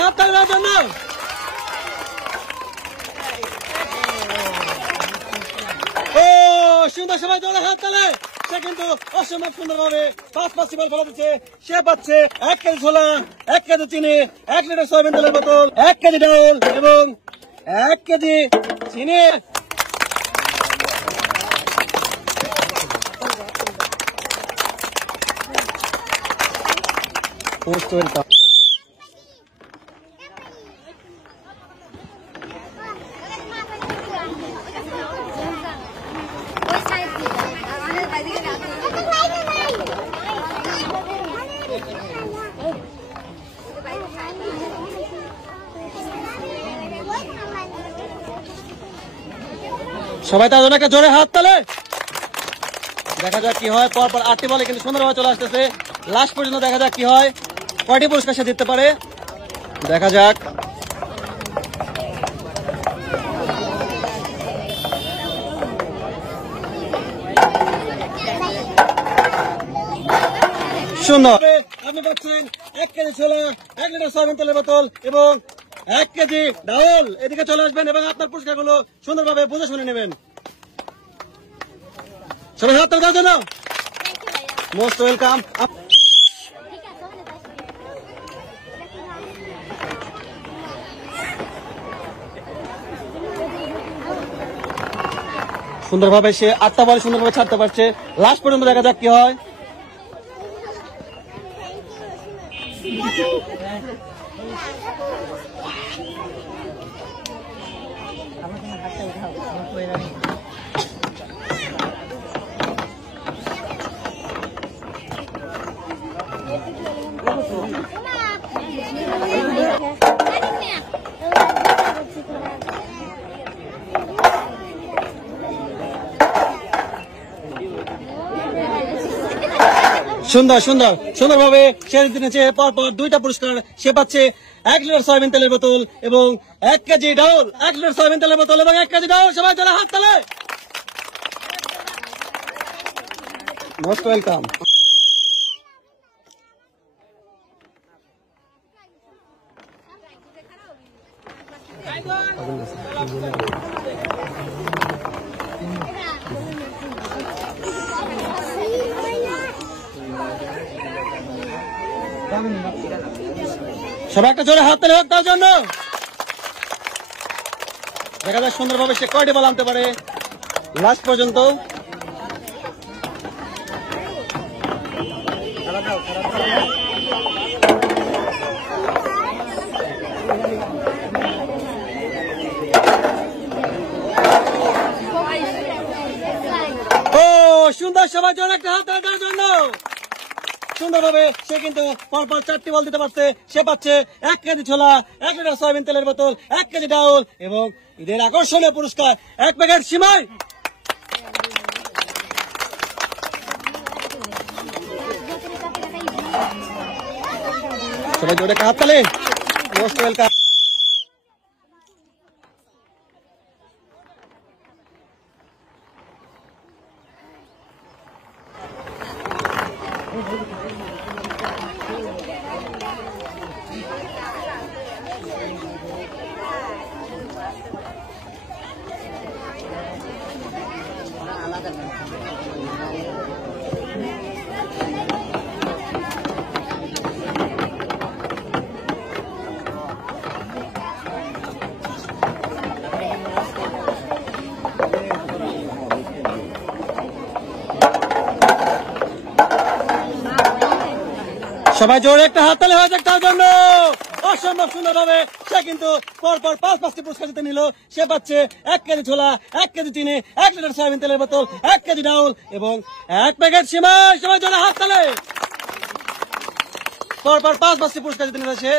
হাত তালি দেওয়ার জন্য। ও সুন্দর, সবাই জোরে হাত তালে। সে কিন্তু অসম্ভব সুন্দর ভাবে 5 বল ফেলা দিচ্ছে। সে পাচ্ছে 1 কেজি ছোলা, 1 কেজি চিনি, 1 লিটার সয়াবিন তেলের বোতল, 1 কেজি ডাউল এবং 1 কেজি চিনি। সবাই তার জন্য একটা জোরে হাত তালে। দেখা যাক কি হয়। পরপর 8টি বলে কিন্তু সুন্দরভাবে চলে আসতেছে। লাস্ট পর্যন্ত দেখা যাক কি হয়, কয়টি পুরস্কার সে জিততে পারে। দেখা যাক। সুন্দর, আপনি পাচ্ছেন 1 কেজি ছোলা, 1 লিটার সয়াবিন তেলের বোতল এবং 1 কেজি ডাউল। এদিকে চলে আসবেন এবং আপনার পুরস্কারগুলো সুন্দরভাবে বুঝে শুনে নেবেন। সবাই হাত তালি দেওয়ার জন্য মোস্ট ওয়েলকাম। সুন্দরভাবে সে 8টা বল সুন্দরভাবে ছাড়তে পারছে। লাস্ট পর্যন্ত দেখা যাক কি হয়। সুন্দর সুন্দর সুন্দরভাবে সে দিনেছে। পরপর 2টা পুরস্কার সে পাচ্ছে 1 লিটার সয়াবিন তেলের বোতল এবং 1 কেজি ডাউল। 1 লিটার সয়াবিন তেলের বোতল এবং 1 কেজি ডাউল। সবাই চলে হাত তালে। Most welcome. সবাই একটা জোরে হাত তালি হোক তার জন্য। দেখা যাক সুন্দরভাবে সে কয়টি বল আনতে পারে লাস্ট পর্যন্ত। ও সুন্দর, সবাই জোরে একটা হাত তালি দেওয়ার জন্য। সুন্দরভাবে সে কিন্তু পরপর 4টি বল দিতে পারছে। সে পাচ্ছে 1 কেজি ছোলা, 1 লিটার সয়াবিন তেলের বোতল, 1 কেজি ডাউল এবং ঈদের আকর্ষণীয় পুরস্কার 1 প্যাকেট সিমাই। সবাই জোরে হাত তালি। Most welcome. সবাই জোরে একটা হাততালি হয়ে যাক তার জন্য। অসম্ভব সুন্দরভাবে সে কিন্তু পরপর 5টি পুরস্কার জিতে নিল। সে পাচ্ছে 1 কেজি ছোলা, 1 কেজি চিনি, 1 লিটার সয়াবিন তেলের বোতল, 1 কেজি ডাউল এবং 1 প্যাকেট সিমাই। সবাই জোরে হাততালি। পরপর 5টি পুরস্কার জিতে নিল সে।